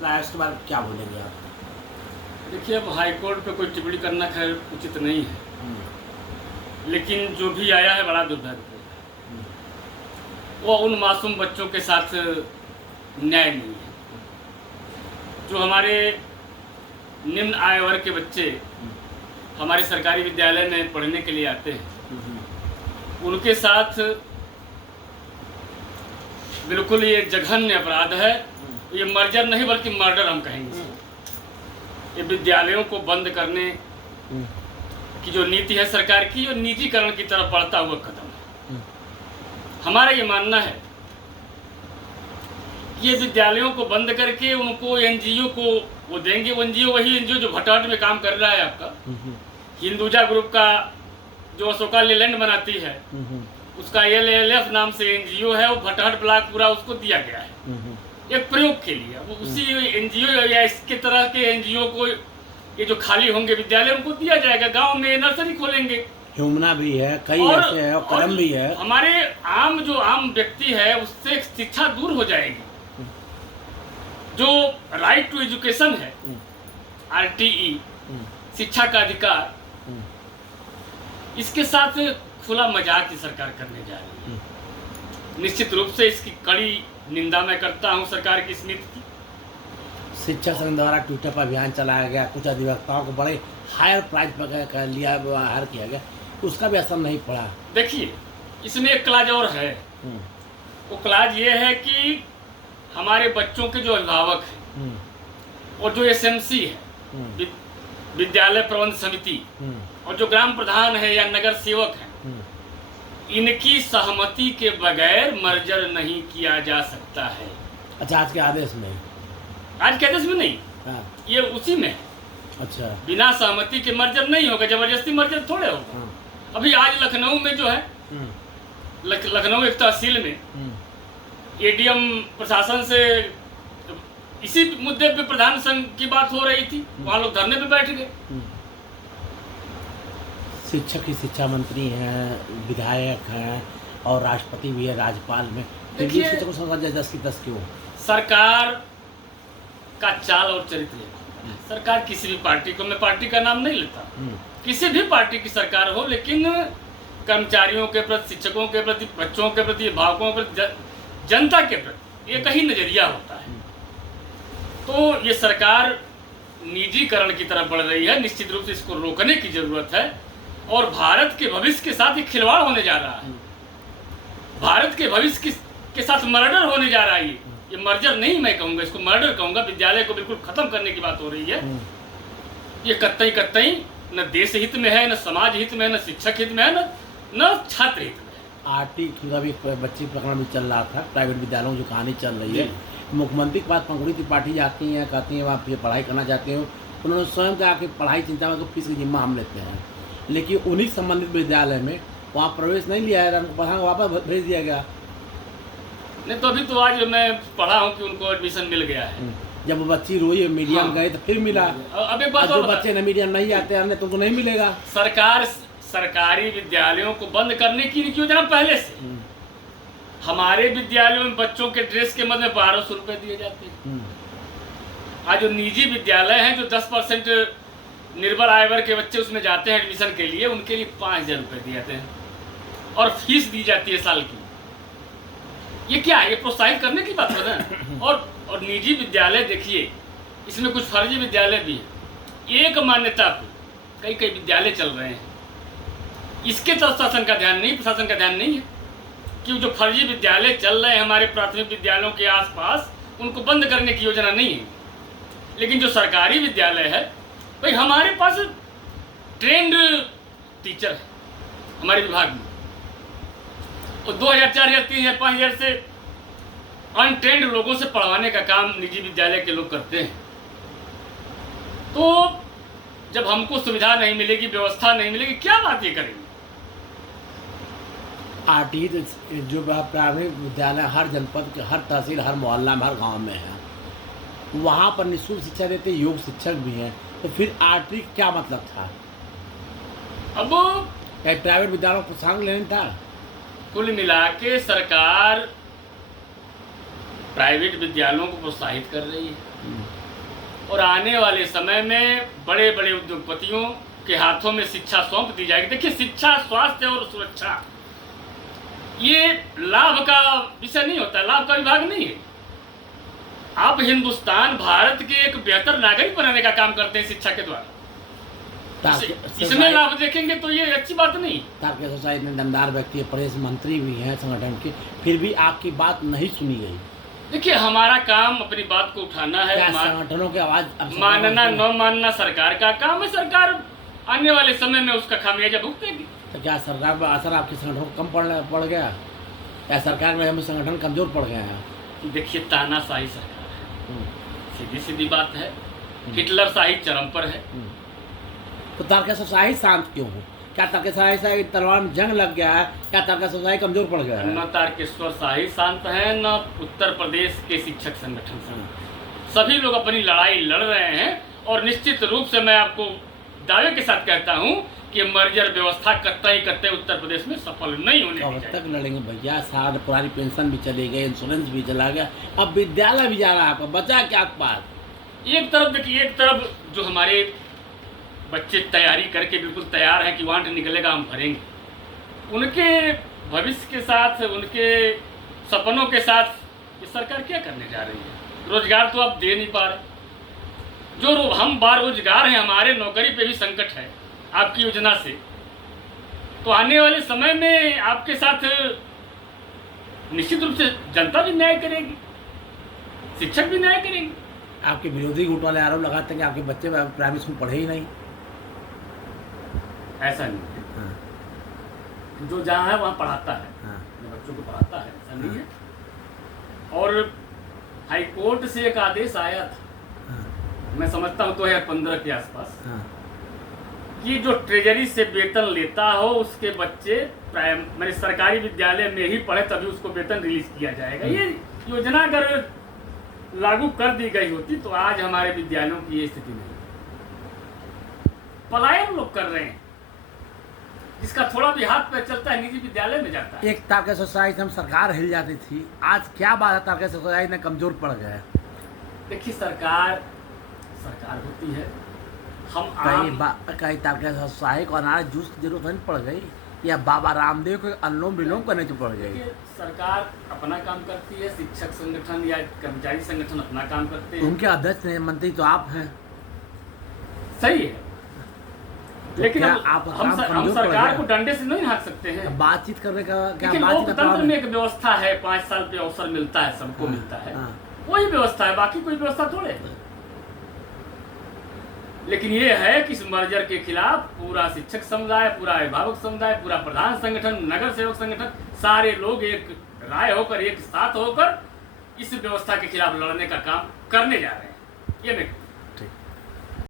चलाया, उसके बाद क्या बोलेंगे आप? देखिए, अब हाईकोर्ट पे कोई टिप्पणी करना खैर उचित नहीं है, लेकिन जो भी आया है बड़ा दुर्भाग्यपूर्ण है। वो उन मासूम बच्चों के साथ न्याय नहीं है जो हमारे निम्न आय वर्ग के बच्चे हमारे सरकारी विद्यालय में पढ़ने के लिए आते हैं। उनके साथ बिल्कुल ये जघन्य अपराध है। ये मर्जर नहीं बल्कि मर्डर हम कहेंगे। ये विद्यालयों को बंद करने की जो नीति है सरकार की, और निजीकरण की तरफ बढ़ता हुआ कदम है। हमारा ये मानना है कि ये विद्यालयों को बंद करके उनको एनजीओ को वो देंगे। वो एनजीओ वही एनजीओ जो भटहट में काम कर रहा है आपका हिंदुजा ग्रुप का, जो अशोका लेलैंड बनाती है, उसका LLF नाम से एनजीओ है। वो भटहट ब्लॉक पूरा उसको दिया गया है एक प्रयोग के लिए। वो उसी एनजीओ या इसके तरह के एनजीओ को ये जो खाली होंगे विद्यालय उनको दिया जाएगा। गांव में नर्सरी खोलेंगे। ह्यूमना भी है, कई ऐसे है, और कलम भी है। हमारे आम व्यक्ति है उससे शिक्षा दूर हो जाएगी। जो राइट टू एजुकेशन है, RTE, शिक्षा का अधिकार, इसके साथ खुला मजाक की सरकार करने जा रही है। निश्चित रूप से इसकी कड़ी निंदा मैं करता हूं सरकार की इस नीति की। शिक्षा संघ द्वारा ट्विटर पर अभियान चलाया गया, कुछ अधिवक्ताओं को बड़े हायर प्राइस पर लिया, हायर किया गया, उसका भी असर नहीं पड़ा। देखिए, इसमें एक क्लाज और है। वो क्लाज ये है कि हमारे बच्चों के जो अभिभावक हैं और जो SMC है, विद्यालय प्रबंध समिति, और जो ग्राम प्रधान है या नगर सेवक है, इनकी सहमति के बगैर मर्जर नहीं किया जा सकता है। अच्छा, आज के आदेश में? आज के आदेश में नहीं। हाँ। ये उसी में है। अच्छा, बिना सहमति के मर्जर नहीं होगा, जबरदस्ती मर्जर थोड़े होगा। हाँ। अभी आज लखनऊ में जो है, लखनऊ एक तहसील में ADM प्रशासन से इसी मुद्दे पे प्रधान संघ की बात हो रही थी। वहां लोग धरने पे बैठ गए। शिक्षक ही शिक्षा मंत्री हैं, विधायक हैं, और राष्ट्रपति भी है, राज्यपाल में। देखिए, शिक्षकों को 10 क्यों? सरकार का चाल और चरित्र है। सरकार किसी भी पार्टी को, मैं पार्टी का नाम नहीं लेता, किसी भी पार्टी की सरकार हो, लेकिन कर्मचारियों के प्रति, शिक्षकों के प्रति, बच्चों के प्रति, अभिभावकों के प्रति, जनता के प्रति एक ही नजरिया होता है। तो ये सरकार निजीकरण की तरफ बढ़ रही है। निश्चित रूप से इसको रोकने की जरूरत है। और भारत के भविष्य के साथ एक खिलवाड़ होने जा रहा है। भारत के भविष्य के साथ मर्डर होने जा रहा है। ये मर्जर नहीं मैं कहूँगा, इसको मर्डर कहूँगा। विद्यालय को बिल्कुल खत्म करने की बात हो रही है। ये कतई न देश हित में है, न समाज हित में है, न शिक्षक हित में है, न छात्र हित में है। RT का भी बच्ची प्रकरण भी चल रहा था, प्राइवेट विद्यालयों जो कहानी चल रही है। मुख्यमंत्री के पास पंखुड़ी त्रिपाठी जाती हैं, कहती हैं वहाँ पढ़ाई करना चाहते हो। उन्होंने स्वयं कहा कि पढ़ाई चिंता में तो फीस की जिम्मा हम लेते हैं, लेकिन उन्हीं संबंधित विद्यालय में वहाँ प्रवेश नहीं लिया है, पढ़ा वापस भेज दिया गया। नहीं तो अभी तो आज मैं पढ़ा हूँ कि उनको एडमिशन मिल गया है। जब वो बच्ची रोई मीडियम गए तो फिर मिला। अब एक बात, जो बच्चे न मीडियम नहीं आते हैं तो नहीं मिलेगा। सरकार सरकारी विद्यालयों को बंद करने की योजना पहले से। हमारे विद्यालयों में बच्चों के ड्रेस के मद में 1200 रुपए दिए जाते हैं। आज जो निजी विद्यालय हैं, जो 10% निर्बल आय वर्ग के बच्चे उसमें जाते हैं एडमिशन के लिए, उनके लिए 5000 रुपए दिए जाते हैं और फीस दी जाती है साल की। ये क्या है? ये प्रोत्साहित करने की बात है ना। और निजी विद्यालय देखिए, इसमें कुछ फर्जी विद्यालय भी है। एक मान्यता पे कई विद्यालय चल रहे हैं। इसके तरफ शासन का ध्यान नहीं, प्रशासन का ध्यान नहीं है कि जो फर्जी विद्यालय चल रहे हैं हमारे प्राथमिक विद्यालयों के आसपास, उनको बंद करने की योजना नहीं है। लेकिन जो सरकारी विद्यालय है, भाई हमारे पास ट्रेंड टीचर है हमारे विभाग में, और 2000, 4000, 3000, 5000 से अनट्रेंड लोगों से पढ़वाने का काम निजी विद्यालय के लोग करते हैं। तो जब हमको सुविधा नहीं मिलेगी, व्यवस्था नहीं मिलेगी, क्या बात ये करेंगे? RT जो प्राथमिक विद्यालय हर जनपद के, हर तहसील, हर मोहल्ला में, हर गांव में है, वहाँ पर निःशुल्क शिक्षा देते, योग शिक्षक भी हैं। तो फिर RT क्या मतलब था? अब प्राइवेट विद्यालयों को प्रोत्साहन लेना था। कुल मिला के सरकार प्राइवेट विद्यालयों को प्रोत्साहित कर रही है। और आने वाले समय में बड़े बड़े उद्योगपतियों के हाथों में शिक्षा सौंप दी जाएगी। देखिए, शिक्षा, स्वास्थ्य और सुरक्षा ये लाभ का विषय नहीं होता, लाभ का विभाग नहीं है। आप हिंदुस्तान, भारत के एक बेहतर नागरिक बनाने का काम करते हैं शिक्षा के द्वारा। इसमें लाभ देखेंगे तो ये अच्छी बात नहीं। तारकेश्वर साहब इतने दमदार व्यक्ति है, प्रदेश मंत्री भी हैं संगठन के, फिर भी आपकी बात नहीं सुनी गई। देखिए, हमारा काम अपनी बात को उठाना है, संगठनों की आवाज मानना न मानना सरकार का काम है। सरकार आने वाले समय में उसका खामियाजा भुगतेगी। तो क्या सरकार पर असर आपके संगठन को कम पड़ गया, या सरकार में हमें संगठन कमजोर पड़ गया है? देखिए, तानाशाही सरकार है, सीधी सीधी बात है। हिटलर शाही चरम पर है। तो तारकेश्वर शाही शांत क्यों हो? क्या तारकेश्वर शाही तलवार में जंग लग गया है? क्या तारकेश्वर शाही कमजोर पड़ गया है? न तारकेश्वर शाही शांत है, न उत्तर प्रदेश के शिक्षक संगठन शांत। सभी लोग अपनी लड़ाई लड़ रहे हैं और निश्चित रूप से मैं आपको दावे के साथ कहता हूं कि मर्जर व्यवस्था कतई उत्तर प्रदेश में सफल नहीं होने कब तक लड़ेंगे भैया? साल पुरानी पेंशन भी चली गई, इंश्योरेंस भी चला गया, अब विद्यालय भी जा रहा है, आपका बचा क्या आपके पास? एक तरफ देखिए, एक तरफ जो हमारे बच्चे तैयारी करके बिल्कुल तैयार हैं कि वांट निकलेगा हम भरेंगे, उनके भविष्य के साथ, उनके सपनों के साथ ये सरकार क्या करने जा रही है? रोजगार तो आप दे नहीं पा रहे। जो हम बेरोजगार हैं, हमारे नौकरी पे भी संकट है आपकी योजना से। तो आने वाले समय में आपके साथ निश्चित रूप से जनता भी न्याय करेगी, शिक्षक भी न्याय करेंगे। आपके विरोधी गुट वाले आरोप लगाते हैं कि आपके बच्चे प्राइमरी स्कूल पढ़े ही नहीं। ऐसा नहीं है। हाँ। जो जहाँ है वहाँ पढ़ाता है। हाँ। बच्चों को पढ़ाता है, ऐसा नहीं है। और हाई कोर्ट से एक आदेश आया था, मैं समझता हूँ 2015 के आसपास, कि जो ट्रेजरी से वेतन लेता हो उसके बच्चे मैंने सरकारी विद्यालय में ही पढ़े तभी उसको वेतन रिलीज किया जाएगा। ये योजना अगर लागू कर दी गई होती तो आज हमारे विद्यालयों की ये स्थिति नहीं। पलायन लोग कर रहे हैं, जिसका थोड़ा भी हाथ पैर चलता है निजी विद्यालय में जाता है। एक तारकेश्वर शाही से हम सरकार हिल जाती थी, आज क्या बात है तारकेश्वर शाही ने कमजोर पड़ गया है? देखिए, सरकार होती है। हम कई तारकेश्वर शाही को अनाज जूस की जरूरत नहीं पड़ गई, या बाबा रामदेव को अनुलोम विलोम करने की पड़ गई? सरकार अपना काम करती है, शिक्षक संगठन या कर्मचारी संगठन अपना काम करते हैं। उनके अध्यक्ष मंत्री तो आप हैं। सही है, लेकिन हम सरकार को डंडे से नहीं हाँक सकते हैं। बातचीत करने का क्या? लोकतंत्र में एक व्यवस्था है, 5 साल पे अवसर मिलता है, सबको मिलता है, वही व्यवस्था है, बाकी कोई व्यवस्था थोड़े है। लेकिन ये है कि इस मर्जर के खिलाफ पूरा शिक्षक समुदाय, पूरा अभिभावक समुदाय, पूरा प्रधान संगठन, नगर सेवक संगठन, सारे लोग एक राय होकर, एक साथ होकर इस व्यवस्था के खिलाफ लड़ने का काम करने जा रहे हैं। ये मैं